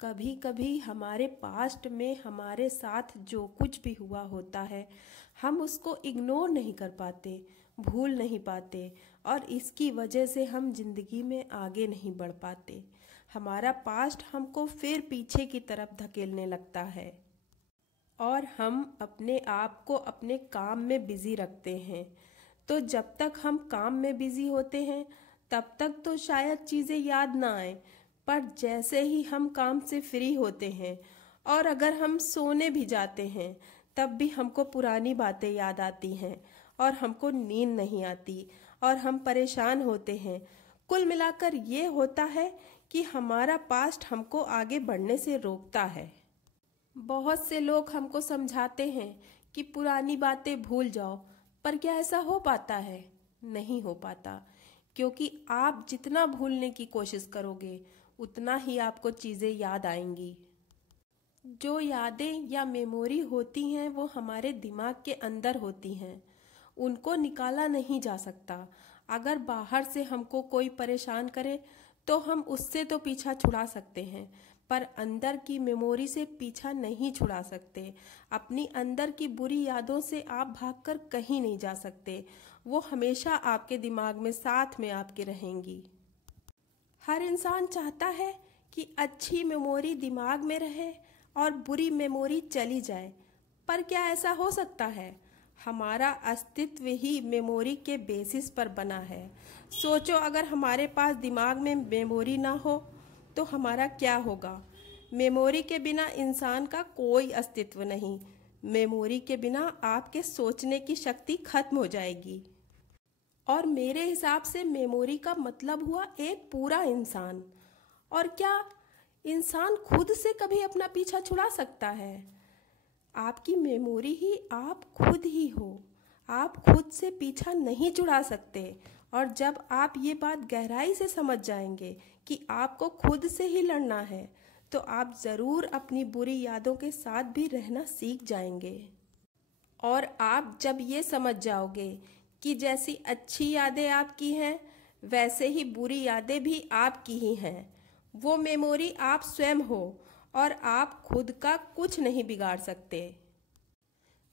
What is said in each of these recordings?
कभी कभी हमारे पास्ट में हमारे साथ जो कुछ भी हुआ होता है, हम उसको इग्नोर नहीं कर पाते, भूल नहीं पाते, और इसकी वजह से हम जिंदगी में आगे नहीं बढ़ पाते। हमारा पास्ट हमको फिर पीछे की तरफ धकेलने लगता है और हम अपने आप को अपने काम में बिजी रखते हैं। तो जब तक हम काम में बिजी होते हैं तब तक तो शायद चीज़ें याद ना आए, पर जैसे ही हम काम से फ्री होते हैं और अगर हम सोने भी जाते हैं तब भी हमको पुरानी बातें याद आती हैं और हमको नींद नहीं आती और हम परेशान होते हैं। कुल मिलाकर ये होता है कि हमारा पास्ट हमको आगे बढ़ने से रोकता है। बहुत से लोग हमको समझाते हैं कि पुरानी बातें भूल जाओ, पर क्या ऐसा हो पाता है? नहीं हो पाता, क्योंकि आप जितना भूलने की कोशिश करोगे उतना ही आपको चीज़ें याद आएंगी। जो यादें या मेमोरी होती हैं वो हमारे दिमाग के अंदर होती हैं, उनको निकाला नहीं जा सकता। अगर बाहर से हमको कोई परेशान करे तो हम उससे तो पीछा छुड़ा सकते हैं, पर अंदर की मेमोरी से पीछा नहीं छुड़ा सकते। अपनी अंदर की बुरी यादों से आप भागकर कहीं नहीं जा सकते, वो हमेशा आपके दिमाग में साथ में आपके रहेंगी। हर इंसान चाहता है कि अच्छी मेमोरी दिमाग में रहे और बुरी मेमोरी चली जाए, पर क्या ऐसा हो सकता है? हमारा अस्तित्व ही मेमोरी के बेसिस पर बना है। सोचो, अगर हमारे पास दिमाग में मेमोरी ना हो तो हमारा क्या होगा? मेमोरी के बिना इंसान का कोई अस्तित्व नहीं। मेमोरी के बिना आपके सोचने की शक्ति खत्म हो जाएगी। और मेरे हिसाब से मेमोरी का मतलब हुआ एक पूरा इंसान। और क्या इंसान खुद से कभी अपना पीछा छुड़ा सकता है? आपकी मेमोरी ही आप खुद ही हो। आप खुद से पीछा नहीं छुड़ा सकते। और जब आप ये बात गहराई से समझ जाएंगे कि आपको खुद से ही लड़ना है, तो आप ज़रूर अपनी बुरी यादों के साथ भी रहना सीख जाएंगे। और आप जब ये समझ जाओगे कि जैसी अच्छी यादें आपकी हैं वैसे ही बुरी यादें भी आपकी ही हैं, वो मेमोरी आप स्वयं हो और आप खुद का कुछ नहीं बिगाड़ सकते।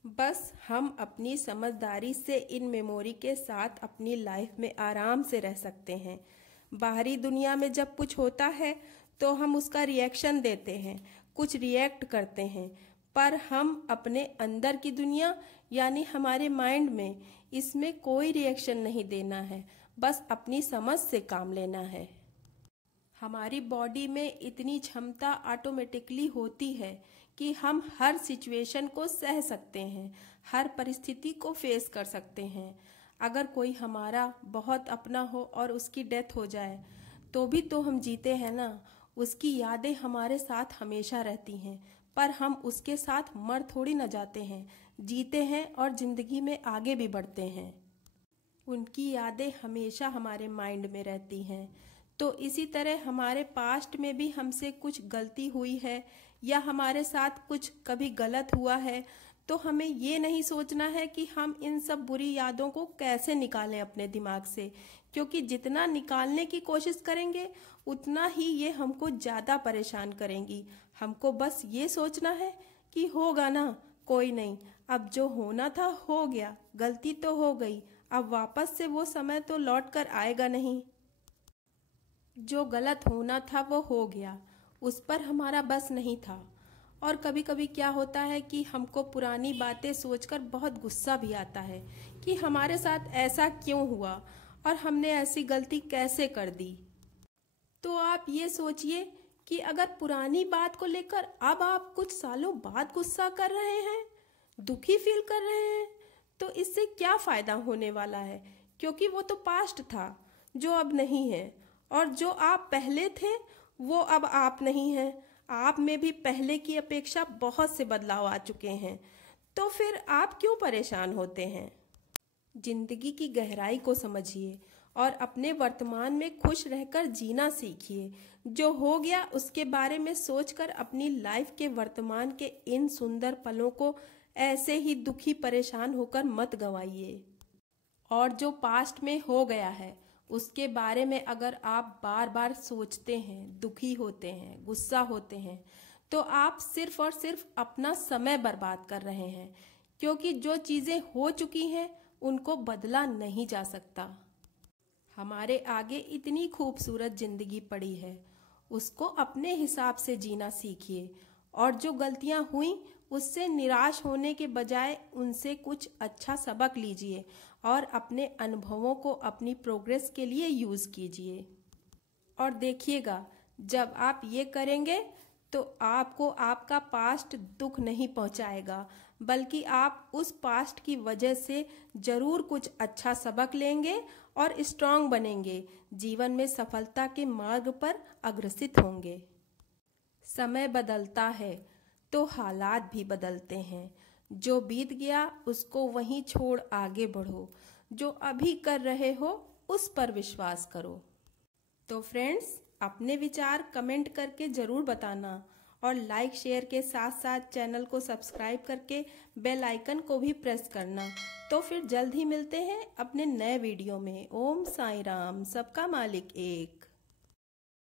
बस हम अपनी समझदारी से इन मेमोरी के साथ अपनी लाइफ में आराम से रह सकते हैं। बाहरी दुनिया में जब कुछ होता है तो हम उसका रिएक्शन देते हैं, कुछ रिएक्ट करते हैं, पर हम अपने अंदर की दुनिया यानी हमारे माइंड में इसमें कोई रिएक्शन नहीं देना है, बस अपनी समझ से काम लेना है। हमारी बॉडी में इतनी क्षमता ऑटोमेटिकली होती है कि हम हर सिचुएशन को सह सकते हैं, हर परिस्थिति को फेस कर सकते हैं। अगर कोई हमारा बहुत अपना हो और उसकी डेथ हो जाए तो भी तो हम जीते हैं ना। उसकी यादें हमारे साथ हमेशा रहती हैं, पर हम उसके साथ मर थोड़ी न जाते हैं, जीते हैं और जिंदगी में आगे भी बढ़ते हैं। उनकी यादें हमेशा हमारे माइंड में रहती हैं। तो इसी तरह हमारे पास्ट में भी हमसे कुछ गलती हुई है या हमारे साथ कुछ कभी गलत हुआ है, तो हमें ये नहीं सोचना है कि हम इन सब बुरी यादों को कैसे निकालें अपने दिमाग से, क्योंकि जितना निकालने की कोशिश करेंगे उतना ही ये हमको ज़्यादा परेशान करेंगी। हमको बस ये सोचना है कि होगा ना, कोई नहीं, अब जो होना था हो गया, गलती तो हो गई, अब वापस से वो समय तो लौट कर आएगा नहीं। जो गलत होना था वो हो गया, उस पर हमारा बस नहीं था। और कभी कभी क्या होता है कि हमको पुरानी बातें सोचकर बहुत गुस्सा भी आता है कि हमारे साथ ऐसा क्यों हुआ और हमने ऐसी गलती कैसे कर दी। तो आप ये सोचिए कि अगर पुरानी बात को लेकर अब आप कुछ सालों बाद गुस्सा कर रहे हैं, दुखी फील कर रहे हैं, तो इससे क्या फ़ायदा होने वाला है? क्योंकि वो तो पास्ट था जो अब नहीं है, और जो आप पहले थे वो अब आप नहीं हैं। आप में भी पहले की अपेक्षा बहुत से बदलाव आ चुके हैं, तो फिर आप क्यों परेशान होते हैं? जिंदगी की गहराई को समझिए और अपने वर्तमान में खुश रहकर जीना सीखिए। जो हो गया उसके बारे में सोचकर अपनी लाइफ के वर्तमान के इन सुंदर पलों को ऐसे ही दुखी परेशान होकर मत गंवाइए। और जो पास्ट में हो गया है उसके बारे में अगर आप बार बार सोचते हैं, दुखी होते हैं, गुस्सा होते हैं, तो आप सिर्फ और सिर्फ अपना समय बर्बाद कर रहे हैं, क्योंकि जो चीज़ें हो चुकी हैं उनको बदला नहीं जा सकता। हमारे आगे इतनी खूबसूरत जिंदगी पड़ी है, उसको अपने हिसाब से जीना सीखिए और जो गलतियां हुई उससे निराश होने के बजाय उनसे कुछ अच्छा सबक लीजिए और अपने अनुभवों को अपनी प्रोग्रेस के लिए यूज़ कीजिए। और देखिएगा, जब आप ये करेंगे तो आपको आपका पास्ट दुख नहीं पहुंचाएगा, बल्कि आप उस पास्ट की वजह से ज़रूर कुछ अच्छा सबक लेंगे और स्ट्रांग बनेंगे, जीवन में सफलता के मार्ग पर अग्रसित होंगे। समय बदलता है तो हालात भी बदलते हैं। जो बीत गया उसको वहीं छोड़ आगे बढ़ो, जो अभी कर रहे हो उस पर विश्वास करो। तो फ्रेंड्स, अपने विचार कमेंट करके ज़रूर बताना और लाइक शेयर के साथ साथ चैनल को सब्सक्राइब करके बेल आइकन को भी प्रेस करना। तो फिर जल्द ही मिलते हैं अपने नए वीडियो में। ओम साईं राम, सबका मालिक एक।